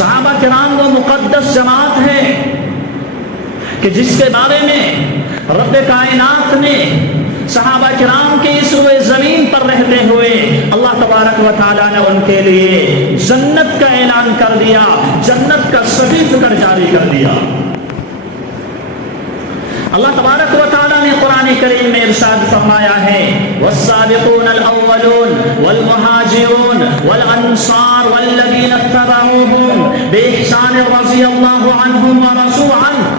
صحابہ کرام وہ مقدس جماعت ہے کہ جس کے بارے میں رب کائنات نے صحابہ کرام کے اس روئے زمین پر رہتے ہوئے اللہ تبارک و تعالیٰ نے ان کے لیے جنت کا اعلان کر دیا، جنت کا سرٹیفکیٹ جاری کر دیا۔ اللہ تبارک و تعالیٰ نے قرآن کریم میں ارشاد فرمایا ہے والسابقون الاولون والمہاجرون والانصار والذین اتبعوهم باحسان رضی اللہ عنہم ورضوا عنہ،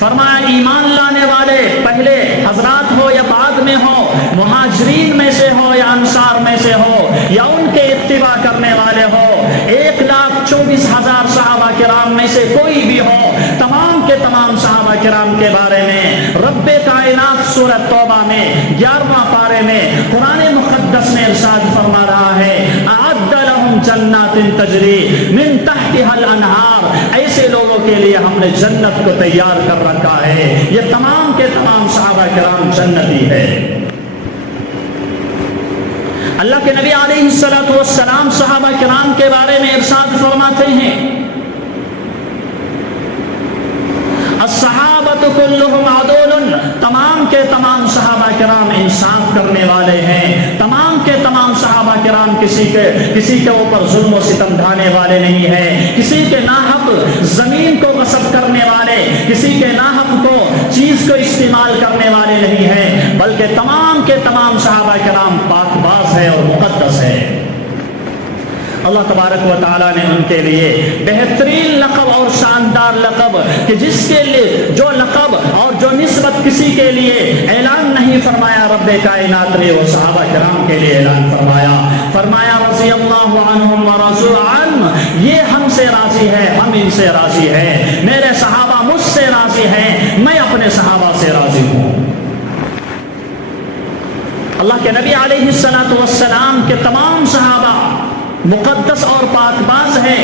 فرمایا ایمان لانے والے پہلے حضرات ہو یا بعد میں ہو، مہاجرین میں سے ہو یا انصار میں سے ہو یا ان کے اتباع کرنے والے ہو، 1,24,000 صحابہ کرام میں سے کوئی بھی ہو، تمام کے تمام صحابہ کرام کے بارے میں رب کائنات سورہ توبہ میں 11واں پارے میں قرآن مقدس میں ارشاد فرما رہا ہے اعد لهم جنات تجری من تحتها الانہار، ایسے لوگوں کے لیے ہم نے جنت کو تیار کر رکھا ہے۔ یہ تمام کے تمام صحابہ کرام جنتی ہے۔ اللہ کے نبی علیہ الصلوۃ والسلام صحابہ کرام کے بارے میں ارشاد فرماتے ہیں الصحابۃ کلھم عدول، تمام کے تمام صحابہ کرام انصاف کرنے والے ہیں، تمام کے تمام صحابہ کرام کسی کے اوپر ظلم و ستم ڈھانے والے نہیں ہیں، کسی کے ناحق زمین کو غصب کرنے والے، کسی کے ناحق کو چیز کو استعمال کرنے والے نہیں ہیں، بلکہ تمام کے تمام صحابہ کرام پاک باز ہے اور مقدس ہے۔ اللہ تبارک و تعالیٰ نے ان کے لیے بہترین لقب اور شاندار لقب کہ جس کے لیے جو لقب اور جو نسبت کسی کے لیے اعلان نہیں فرمایا رب کائنات نے وہ صحابہ کرام کے لیے اعلان فرمایا رضی اللہ عنہم ورضوا عنہ، یہ ہم سے راضی ہے، ہم ان سے راضی ہیں، میرے صحابہ مجھ سے راضی ہیں، میں اپنے صحابہ سے راضی ہوں۔ اللہ کے نبی علیہ الصلوۃ والسلام کے تمام صحابہ مقدس اور پاک باز ہے،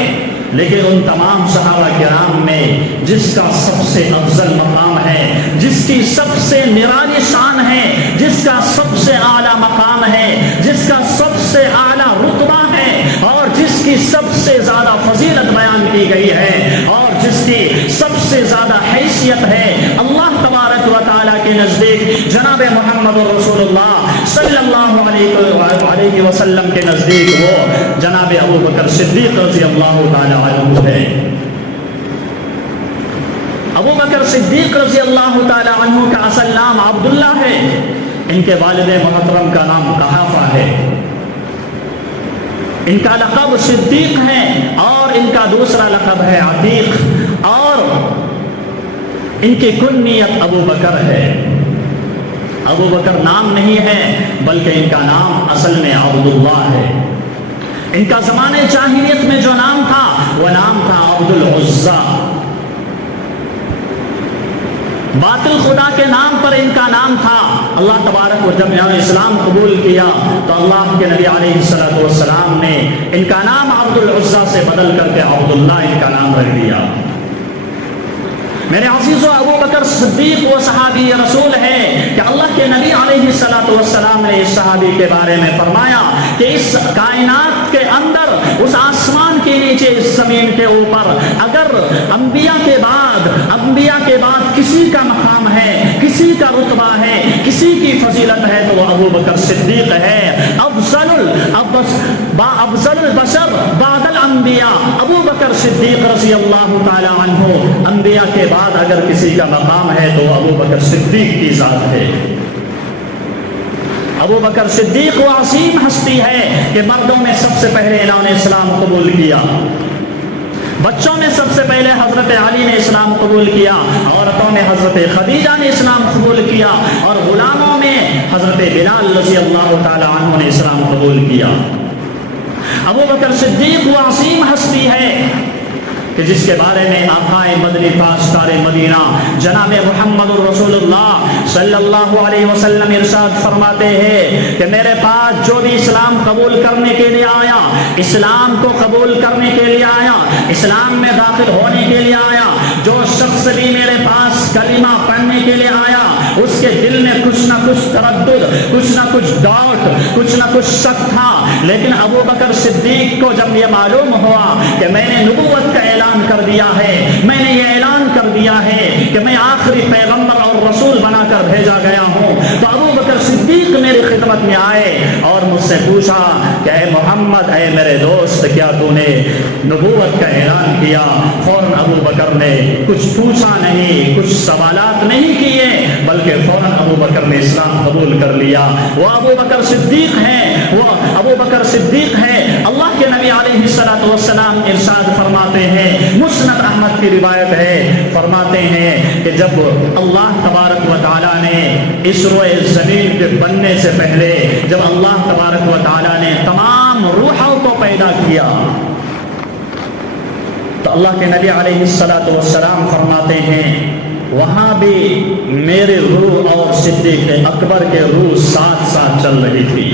لیکن ان تمام صحابہ کرام میں جس کا سب سے افضل مقام ہے، جس کی سب سے نرالی شان ہے، جس کا سب سے اعلیٰ مقام ہے، جس کا سب سے اعلیٰ رتبہ ہے اور جس کی سب سے زیادہ فضیلت بیان کی گئی ہے اور جس کی سب سے زیادہ حیثیت ہے اللہ تبارک و تعالیٰ کے نزدیک، جناب محمد رسول اللہ صلی اللہ علیہ وسلم کے نزدیک وہ جناب ابو بکر صدیق رضی اللہ تعالیٰ عنہ ہے۔ ابو بکر صدیق رضی اللہ تعالیٰ عنہ کا اصل نام عبداللہ ہے، ان کے والد محترم کا نام قحافہ ہے، ان کا لقب صدیق ہے اور ان کا دوسرا لقب ہے عتیق، اور ان کی کنیت ابو بکر ہے۔ ابو بکر نام نہیں ہے بلکہ ان کا نام اصل میں عبداللہ ہے۔ ان کا زمانے جاہلیت میں جو نام تھا وہ نام تھا عبد العزیٰ، باطل خدا کے نام پر ان کا نام تھا۔ اللہ تبارک و جب انہوں نے اسلام قبول کیا تو اللہ کے نبی علیہ الصلوۃ والسلام نے ان کا نام عبد العزیٰ سے بدل کر کے عبداللہ ان کا نام رکھ دیا۔ میرے عزیزو، ابو بکر صدیق وہ صحابی رسول ہے کہ اللہ کے نبی علیہ الصلوۃ والسلام نے اس صحابی کے بارے میں فرمایا کہ اس کائنات کے اندر، اس آسمان کے نیچے، اس زمین کے اوپر اگر انبیاء کے بعد کسی کا مقام ہے، کسی کا رتبہ ہے، کسی کی فضیلت ہے تو وہ ابو بکر صدیق ہے۔ افضل البشر بعد الانبیاء، ابو بکر صدیق رضی اللہ تعالی عنہ، انبیاء کے بعد اگر کسی کا مقام ہے تو ابو بکر صدیق کی ذات ہے۔ ابو بکر صدیق وہ عظیم ہستی ہے کہ مردوں میں سب سے پہلے انہوں نے اسلام قبول کیا، بچوں میں سب سے پہلے حضرت علی نے اسلام قبول کیا، عورتوں میں حضرت خدیجہ نے اسلام قبول کیا، اور غلاموں میں حضرت بلال رضی اللہ تعالی عنہ نے اسلام قبول کیا۔ ابو بکر صدیق وہ عظیم ہستی ہے کہ جس کے بارے میں آقائے مدنی تاجدار مدینہ جناب محمد الرسول اللہ صلی اللہ علیہ وسلم ارشاد فرماتے ہیں کہ میرے پاس جو بھی اسلام قبول کرنے کے لیے آیا، اسلام کو قبول کرنے کے لیے آیا، اسلام میں داخل ہونے کے لیے آیا، جو شخص بھی میرے پاس کلمہ پڑھنے کے لیے آیا، اس کے دل میں کچھ نہ کچھ تردد، کچھ نہ کچھ ڈاؤٹ، کچھ نہ کچھ شک تھا، لیکن ابو بکر صدیق کو جب یہ معلوم ہوا کہ میں نے نبوت کا اعلان کر دیا ہے، میں نے یہ اعلان کر دیا ہے کہ میں آخری پیغمبر اور رسول بنا کر بھیجا گیا ہوں، تو ابو بکر صدیق میری خدمت میں آئے اور مجھ سے پوچھا کہ اے محمد، اے میرے دوست، کیا تو نے نبوت کا اعلان کیا؟ فوراً ابو بکر نے کچھ پوچھا نہیں، کچھ سوالات نہیں کیے، بلکہ فوراً ابو بکر نے اسلام قبول کر لیا۔ وہ ابو بکر صدیق ہے، وہ ابو بکر صدیق ہے۔ اللہ کے نبی علیہ الصلوۃ والسلام ارشاد فرماتے ہیں، مسند احمد کی روایت ہے، فرماتے ہیں کہ جب اللہ تبارک و تعالیٰ نے اس روئے زمین کے بننے سے پہلے، جب اللہ تبارک و تعالیٰ نے تمام روحوں کو پیدا کیا، تو اللہ کے نبی علیہ الصلوۃ والسلام فرماتے ہیں وہاں بھی میرے روح اور صدیق اکبر کے روح ساتھ ساتھ چل رہی تھی۔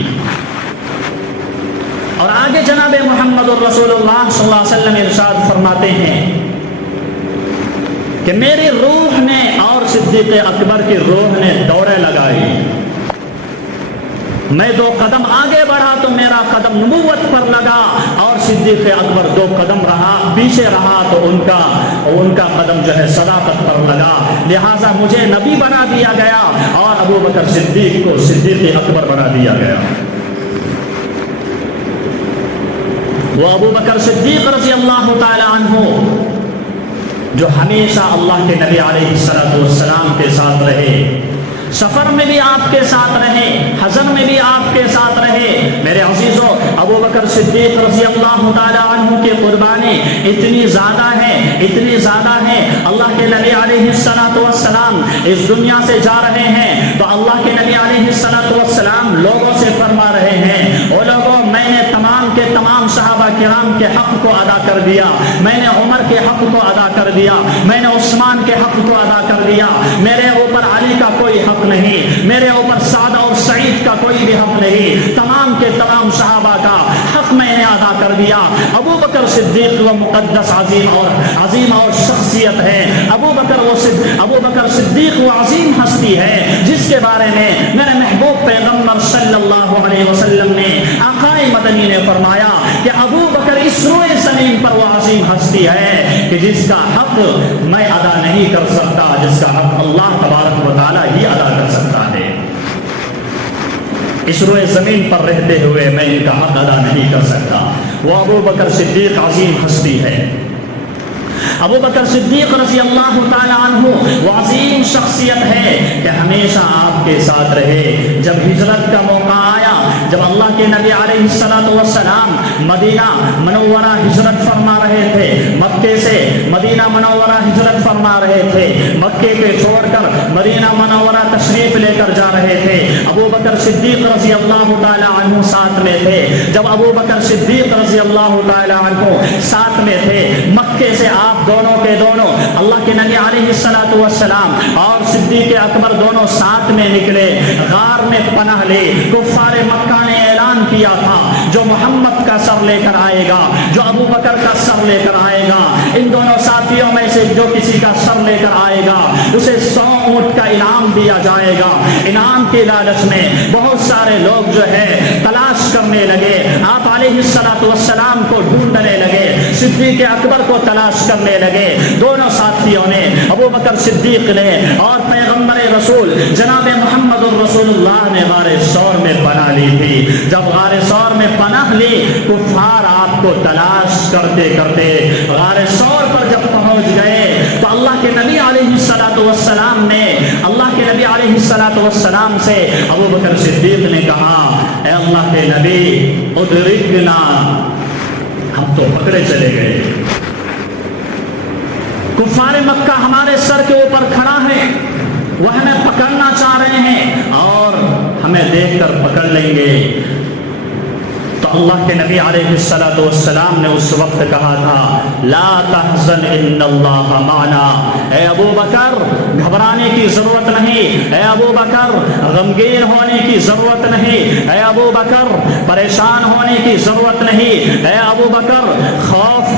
اور آگے جناب محمد الرسول اللہ صلی اللہ علیہ وسلم ارشاد فرماتے ہیں کہ میری روح نے اور صدیق اکبر کی روح نے دورے لگائی، میں 2 قدم آگے بڑھا تو میرا قدم نبوت پر لگا، اور صدیق اکبر 2 قدم رہا پیچھے رہا تو ان کا قدم جو ہے صداقت پر لگا، لہٰذا مجھے نبی بنا دیا گیا اور ابو بکر صدیق کو صدیق اکبر بنا دیا گیا۔ وہ ابو بکر صدیق رضی اللہ تعالی عنہ جو ہمیشہ اللہ کے نبی علیہ الصلوۃ والسلام کے ساتھ رہے، سفر میں بھی آپ کے ساتھ رہے، حزن میں بھی آپ کے ساتھ رہے۔ میرے عزیزو، ابو بکر صدیق رضی اللہ تعالی عنہ کی قربانی اتنی زیادہ ہے، اتنی زیادہ ہے، اللہ کے نبی علیہ الصلوۃ والسلام اس دنیا سے جا رہے ہیں تو اللہ کے نبی علیہ الصلوۃ والسلام لوگوں سے فرما رہے ہیں، او لوگوں، میں نے تمام کے تمام صحابہ کرام کے حق کو ادا کر دیا، میں نے عمر کے حق کو ادا کر دیا، میں نے عثمان کے حق کو ادا کر دیا، میرے اوپر علی کا کوئی حق نہیں، میرے اوپر سعد اور سعید کا کوئی بھی حق نہیں، تمام کے تمام صحابہ کا حق میں نے ادا کر دیا۔ ابو بکر صدیق وہ مقدس عظیم اور شخصیت ہے، ابو بکر صدیق وہ عظیم ہستی ہے جس کے بارے میں میرے محبوب پیغمبر صلی اللہ علیہ وسلم نے، آقائے مدنی نے فرمایا کہ ابو بکر اس روئے زمین پر وہ عظیم ہستی ہے کہ جس کا حق میں ادا نہیں کر سکتا، جس کا حق اللہ تبارک و تعالیٰ ہی ادا کر سکتا ہے۔ اس روئے زمین پر رہتے ہوئے میں ان کا حق ادا نہیں کر سکتا۔ وہ ابو بکر صدیق عظیم ہستی ہے۔ ابو بکر صدیق رضی اللہ تعالی عنہ وہ عظیم شخصیت ہے کہ ہمیشہ آپ کے ساتھ رہے۔ جب ہجرت کا موقع آیا، جب اللہ کے نبی علیہ الصلوۃ والسلام مدینہ منورہ ہجرت فرما رہے تھے، مکے سے مدینہ منورہ ہجرت فرما رہے تھے، مکے کے چھوڑ کر مدینہ منورہ تشریف لے کر جا رہے تھے، ابو بکر صدیق رضی اللہ تعالی عنہ ساتھ میں تھے۔ جب ابو بکر صدیق رضی اللہ تعالی عنہ ساتھ میں تھے، مکے سے آپ دونوں کے دونوں اللہ کے نبی علیہ الصلوۃ والسلام اور صدیق اکبر دونوں ساتھ میں نکلے، غار میں پناہ لے۔ کفار مکہ نے اعلان کیا تھا جو محمد کا سر لے کر آئے گا، جو ابو بکر کا سر لے کر آئے گا، ان دونوں ساتھیوں میں سے جو کسی کا سر لے کر آئے گا اسے 100 اونٹ کا انعام دیا جائے گا۔ انعام کے لالچ میں بہت سارے لوگ جو ہے تلاش کرنے لگے، آپ علیہ الصلوۃ والسلام کو ڈھونڈنے لگے، صدیق اکبر کو تلاش کرنے لگے۔ دونوں ساتھیوں نے، ابو بکر صدیق نے اور پیغمبر رسول جناب محمد الرسول اللہ نے غار ثور میں پناہ لی تھی۔ جب غار ثور میں پناہ لی، کفار آپ کو تلاش کرتے کرتے غار ثور پر جب پہنچ گئے تو اللہ کے نبی علیہ الصلوۃ والسلام نے، اللہ کے نبی علیہ الصلوۃ والسلام سے ابو بکر صدیق نے کہا، اے اللہ کے نبی ادرکنا، ہم تو پکڑے چلے گئے، کفار مکہ ہمارے سر کے اوپر کھڑا ہے، وہ ہمیں پکڑنا چاہ رہے ہیں اور ہمیں دیکھ کر پکڑ لیں گے۔ تو اللہ کے نبی علیہ الصلوۃ والسلام نے اس وقت کہا تھا، لا تحزن ان اللہ معنا، اے ابو بکر گھبرانے کی ضرورت نہیں، اے ابو بکر غمگین ہونے کی ضرورت نہیں، اے ابو بکر پریشان ہونے کی ضرورت نہیں، اے ابو بکر خوف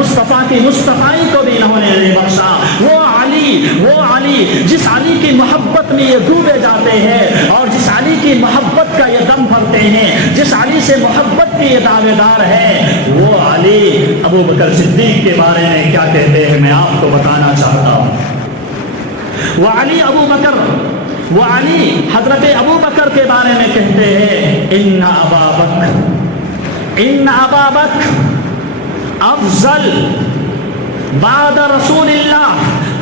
مصطفیٰ کی مصطفائی کو بھی انہوں نے نہیں بخشا۔ وہ علی جس علی کی محبت میں یہ ڈوبے جاتے ہیں اور جس علی کی محبت کا یہ دم بھرتے ہیں، جس علی سے محبت کے یہ دعوے دار ہے، وہ علی ابو بکر صدیق کے بارے میں کیا کہتے ہیں میں آپ کو بتانا چاہتا ہوں۔ وہ علی حضرت ابو بکر کے بارے میں کہتے ہیں ان ابا بکر افضل بعد رسول اللہ،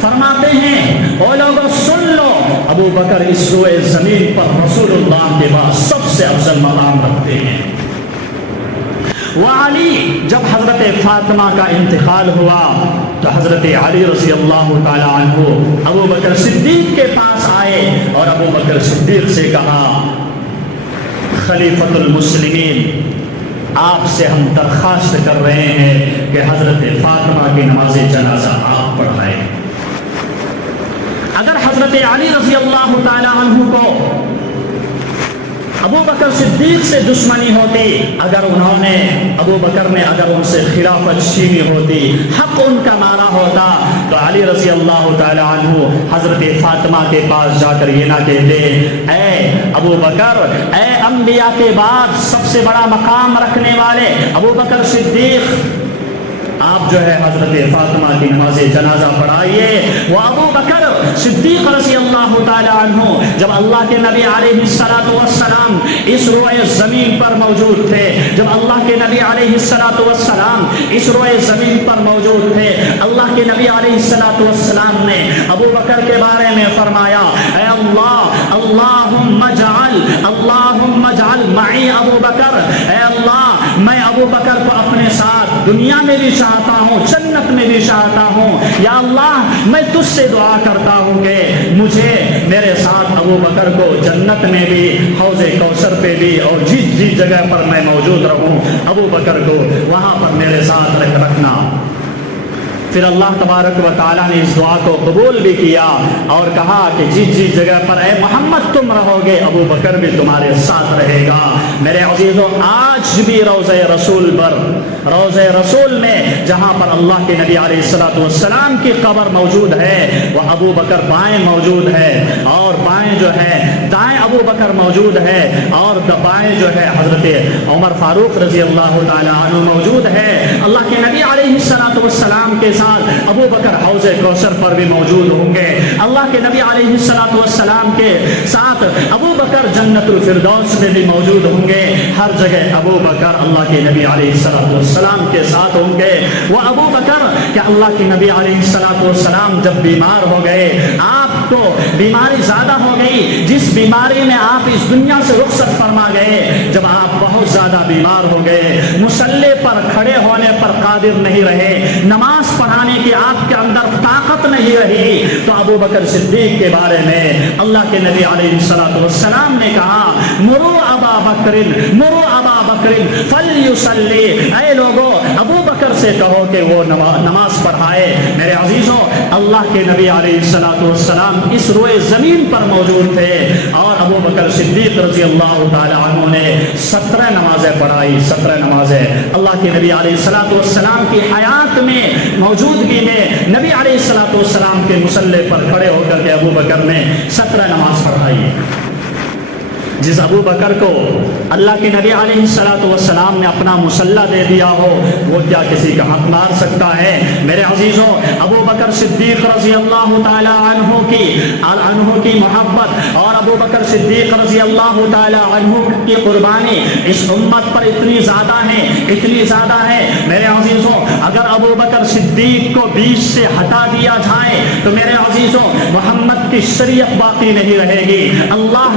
فرماتے ہیں او لوگوں سن لو، ابو بکر اس روئے زمین پر رسول اللہ کے بعد سب سے افضل مقام رکھتے ہیں۔ وہ علی جب حضرت فاطمہ کا انتقال ہوا تو حضرت علی رضی اللہ تعالی عنہ ابو بکر صدیق کے پاس آئے اور ابو بکر صدیق سے کہا خلیفۃ المسلمین، آپ سے ہم درخواست کر رہے ہیں کہ حضرت فاطمہ کی نماز جنازہ آپ پڑھائیں۔ اگر حضرت علی رضی اللہ تعالی عنہ کو ابو بکر صدیق سے دشمنی ہوتی، اگر انہوں نے ابو بکر نے اگر ان سے خلافت چھینی ہوتی، حق ان کا مارا ہوتا، تو علی رضی اللہ تعالی عنہ حضرت فاطمہ کے پاس جا کر یہ نہ کہتے اے ابو بکر، اے انبیاء کے بعد سب سے بڑا مقام رکھنے والے ابو بکر صدیق، آپ جو ہے حضرت فاطمہ کی نماز جنازہ پڑھائیے۔ وہ ابو بکر صدیق رضی اللہ تعالی عنہ جب اللہ کے نبی علیہ السلام اس روئے زمین پر موجود تھے، جب اللہ کے نبی علیہ السلام اس روئے زمین پر موجود تھے، اللہ کے نبی علیہ السلام نے ابو بکر کے بارے میں فرمایا اے اللہ اللہم اجعل معی ابو بکر، اے اللہ میں ابو بکر کو اپنے ساتھ دنیا میں بھی چاہتا ہوں، جنت میں بھی چاہتا ہوں، یا اللہ میں تجھ سے دعا کرتا ہوں کہ مجھے میرے ساتھ ابو بکر کو جنت میں بھی، حوض کوثر پہ بھی، اور جس جگہ پر میں موجود رہوں ابو بکر کو وہاں پر میرے ساتھ رکھنا۔ پھر اللہ تبارک و تعالیٰ نے اس دعا کو قبول بھی کیا اور کہا کہ جس جگہ پر اے محمد تم رہو گے ابو بکر بھی تمہارے ساتھ رہے گا۔ میرے عزیزوں، آج بھی روضہ رسول میں جہاں پر اللہ کے نبی علیہ السلام کی قبر موجود ہے، وہ ابو بکر بائیں موجود ہے، اور بائیں جو ہے دائیں ابو بکر موجود ہے، اور بائیں جو ہے حضرت عمر فاروق رضی اللہ تعالی عنہ موجود ہے۔ اللہ کے نبی علیہ السلام کے ساتھ ابو بکر حوض کوثر پر بھی موجود ہوں گے۔ اللہ کے نبی علیہ السلام کے ساتھ ابو بکر جنت الفردوس میں بھی موجود ہوں گے۔ ہر جگہ ابو بکر اللہ کے نبی علیہ السلام کے ساتھ ہوں گے۔ وہ ابو بکر کہ اللہ کے نبی علیہ السلام جب بیمار ہو گئے، آپ کو بیماری زیادہ ہو گئی، جس بیماری میں آپ اس دنیا سے رخصت فرما گئے، جب آپ بہت زیادہ بیمار ہو گئے، مصلی پر کھڑے ہونے پر قادر نہیں رہے، نماز پڑھانے کی آپ کے اندر طاقت نہیں رہی، تو ابو بکر صدیق کے بارے میں اللہ کے نبی علیہ السلام نے کہا مرو ابا بکر فلیصلی، اے لوگو ابو بکر سے کہو کہ وہ نماز پڑھائے۔ میرے عزیزوں، اللہ کے نبی علیہ السلام اس روئے زمین پر موجود تھے، اور ابو بکر صدیق رضی اللہ تعالی عنہ نے 17 نمازیں پڑھائی۔ 17 نمازیں اللہ کے نبی علیہ السلام کی حیات میں، موجودگی میں، نبی علیہ السلام کے مصلی پر کھڑے ہو کر کے ابو بکر نے 17 نماز پڑھائی۔ جس ابو بکر کو اللہ کے نبی علیہ السلام نے اپنا مصلی دے دیا ہو، وہ کیا کسی کا حق مار سکتا ہے؟ میرے عزیزوں، ابو بکر صدیق رضی اللہ تعالی عنہ کی محبت اور ابو بکر صدیق رضی اللہ تعالی عنہ کی قربانی اس امت پر اتنی زیادہ ہے میرے عزیزوں، اگر ابو بکر صدیق کو بیچ سے ہٹا دیا جائے تو میرے عزیزوں محمد کی شریعت باقی نہیں رہے گی، اللہ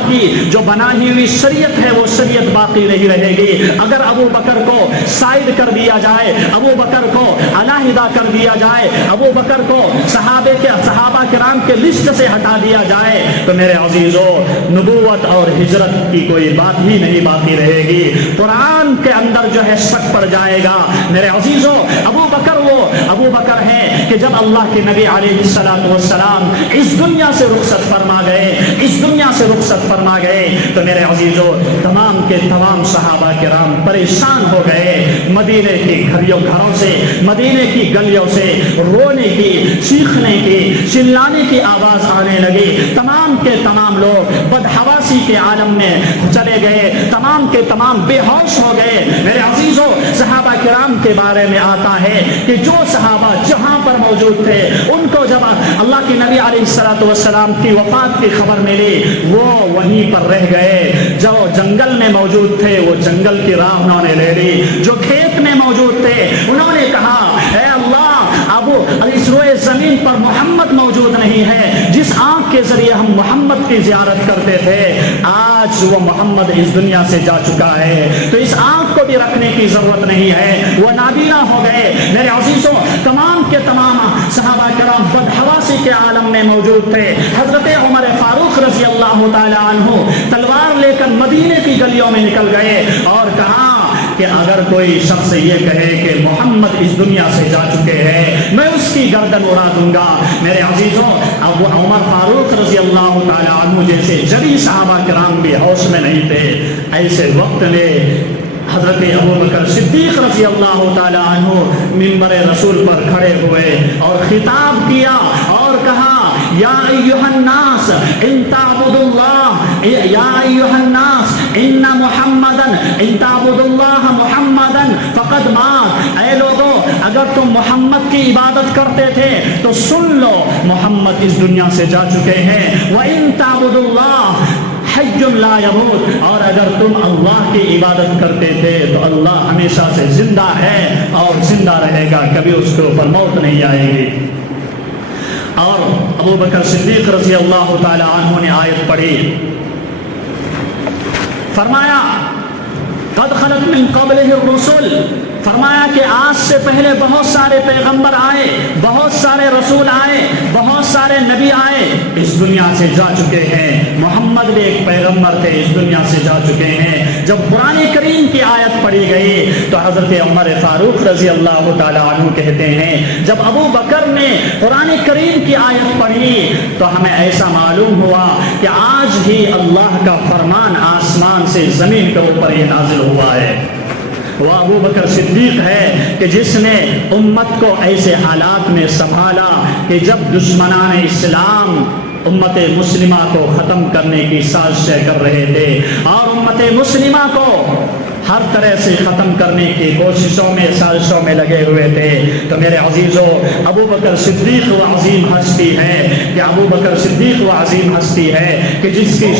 کی جو بنائی ہوئی شریعت ہے وہ شریعت باقی نہیں رہے گی۔ اگر ابو بکر کو سائڈ کر دیا جائے، ابو بکر کو علیحدہ کر دیا جائے، ابو بکر کو صحابہ کرام کے لسٹ سے ہٹا دیا جائے، تو میرے عزیزوں نبوت اور ہجرت کی کوئی بات ہی نہیں باقی رہے گی، قرآن کے اندر جو ہے شک پڑ جائے گا۔ میرے عزیزوں، ابو بکر وہ ابو بکر ہے کہ جب اللہ کے نبی علیہ السلام اس دنیا سے رخصت فرما گئے تو میرے عزیزو تمام کے تمام صحابہ کرام پریشان ہو گئے. مدینے کی گھروں سے، مدینے کی گلیوں سے رونے کی، چیخنے کی، چلانے کی آواز آنے لگی. تمام کے تمام لوگ بدحواسی کے عالم میں چلے گئے، تمام کے تمام بے ہوش ہو گئے. میرے عزیزو صحابہ کرام کے بارے میں آتا ہے کہ جو صحابہ جہاں پر موجود تھے ان کو جب اللہ کے نبی علیہ السلام کی وفات کی خبر ملی وہ وہیں پر رہ گئے. جو جنگل میں موجود تھے وہ جنگل کی راہ انہوں نے لے لی، جو کھیت میں موجود تھے انہوں نے کہا اے اللہ اب اس روئے زمین پر محمد موجود نہیں ہے، جس آنکھ کے ذریعے ہم محمد کی زیارت کرتے تھے آج وہ محمد اس دنیا سے جا چکا ہے، تو اس آنکھ کو بھی رکھنے کی ضرورت نہیں ہے. وہ نابینا ہو گئے. میرے عزیزوں تمام کے تمام صحابہ کرام بدحواسی کے عالم میں موجود تھے. حضرت عمر فاروق رضی اللہ تعالی عنہ تلوار لے کر مدینے کی گلیوں میں نکل گئے اور کہا کہ اگر کوئی شخص یہ کہے کہ محمد اس دنیا سے جا چکے ہیں میں اس کی گردن اڑا دوں گا. میرے عزیزوں اب عمر فاروق رضی اللہ تعالی عنہ جیسے جلی صحابہ کرام بھی ہوش میں نہیں تھے. ایسے وقت میں حضرت ابوبکر صدیق رضی اللہ تعالی عنہ منبر رسول پر کھڑے ہوئے اور خطاب کیا اور کہا یا ایھا الناس ان تعبدوا اللہ یا ایھا الناس ان محمدن ان تعبدوا اللہ محمدن فقد مات. اے لوگو اگر تم محمد کی عبادت کرتے تھے تو سن لو محمد اس دنیا سے جا چکے ہیں. وَإِن تَعْبُدُوا اللَّهَ حَيٌّ لَا يَمُوتُ اور اگر تم اللہ کی عبادت کرتے تھے تو اللہ ہمیشہ سے زندہ ہے اور زندہ رہے گا، کبھی اس کے اوپر موت نہیں آئے گی. اور ابوبکر صدیق رضی اللہ تعالی عنہ نے آیت پڑھی، فرمایا قد خلت من قبلہ الرسل، فرمایا کہ آج سے پہلے بہت سارے پیغمبر آئے، بہت سارے رسول آئے، بہت سارے نبی آئے، اس دنیا سے جا چکے ہیں. محمد بھی ایک پیغمبر تھے، اس دنیا سے جا چکے ہیں. جب قرآن کریم کی آیت پڑھی گئی تو حضرت عمر فاروق رضی اللہ تعالی عنہ کہتے ہیں جب ابو بکر نے قرآن کریم کی آیت پڑھی تو ہمیں ایسا معلوم ہوا کہ آج ہی اللہ کا فرمان آسمان سے زمین کے اوپر یہ نازل ہوا ہے. وہ ابو بکر صدیق ہے کہ جس نے امت کو ایسے حالات میں سنبھالا کہ جب دشمنان اسلام امت مسلمہ کو ختم کرنے کی سازشیں کر رہے تھے اور امت مسلمہ کو ہر طرح سے ختم کرنے کی کوششوں میں سازشوں میں لگے ہوئے تھے. تو میرے عزیزو ابو بکر صدیق وہ عظیم ہستی ہے کہ ابو بکر صدیق وہ عظیم ہستی ہے کہ جس کی